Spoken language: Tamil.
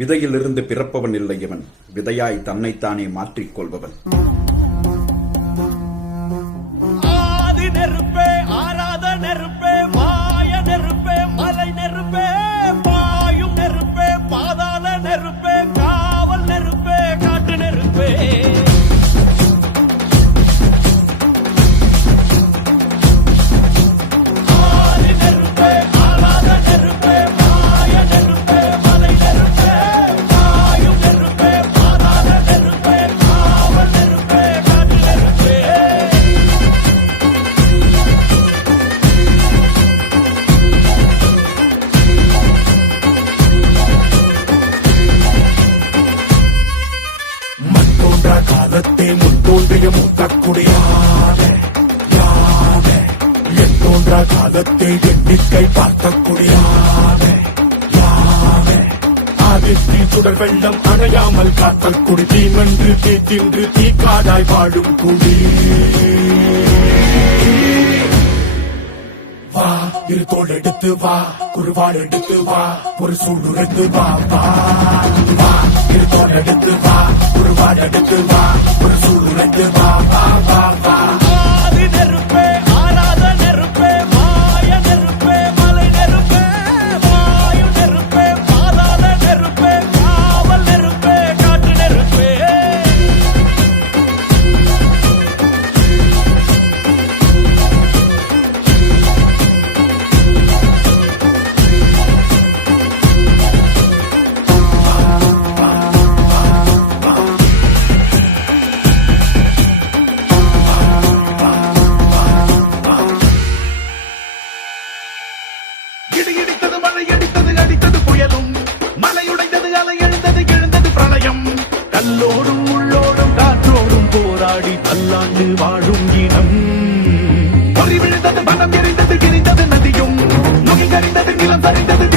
விதையிலிருந்து பிறப்பவன் இல்லை இவன், விதையாய் தன்னைத்தானே மாற்றிக்கொள்பவன். ஆதி நெருப்பே, ஆராத நெருப்பே, மாய நெருப்பே, மலை நெருப்பே, பாயும் நெருப்பே, பாதாள நெருப்பே, காவல் நெருப்பே, காட்டு நெருப்பே. காலத்தை முன்தோன்றிய மூத்தக்குடியானே யானே, என் தோன்றா காலத்தை எண்ணிக்கை பார்த்தக்குடியானே யானே, ஆதித்தி சுடர் வெள்ளம் அணையாமல் காத்தல் குடி, தீமென்று தீ தின்று தீக்காடாய் வாழும் குடி. வா இரு தோள் எடுத்து வா, குருவாள் எடுத்து வா, ஒரு சூடுரைத்து வா வா வா, இரு தோள் எடுத்து வா, குருவாள் எடுத்து வா, ஒரு சூடுரைத்து வா வா வா வா. ஆதி நெருப்பே, ஆராத நெருப்பே, மாய நெருப்பே, மலை நெருப்பே, பாயும் நெருப்பே, பாதாள நெருப்பே, காவல் நெருப்பே, காட்டு நெருப்பே. இடி இடித்தது, மழை அடித்தது, அடித்தது புயலும், மலையுடைந்தது, அலை எழுந்தது, எழுந்தது பிரளயம், கல்லோடும் உள்ளோடும் காற்றோடும் போராடி பல்லாண்டு வாழும் இனம். பொறி விழுந்தது, மனம் எரிந்தது, எரிந்தது நதியும், நுகி கறிந்தது, நிலம் சரிந்தது.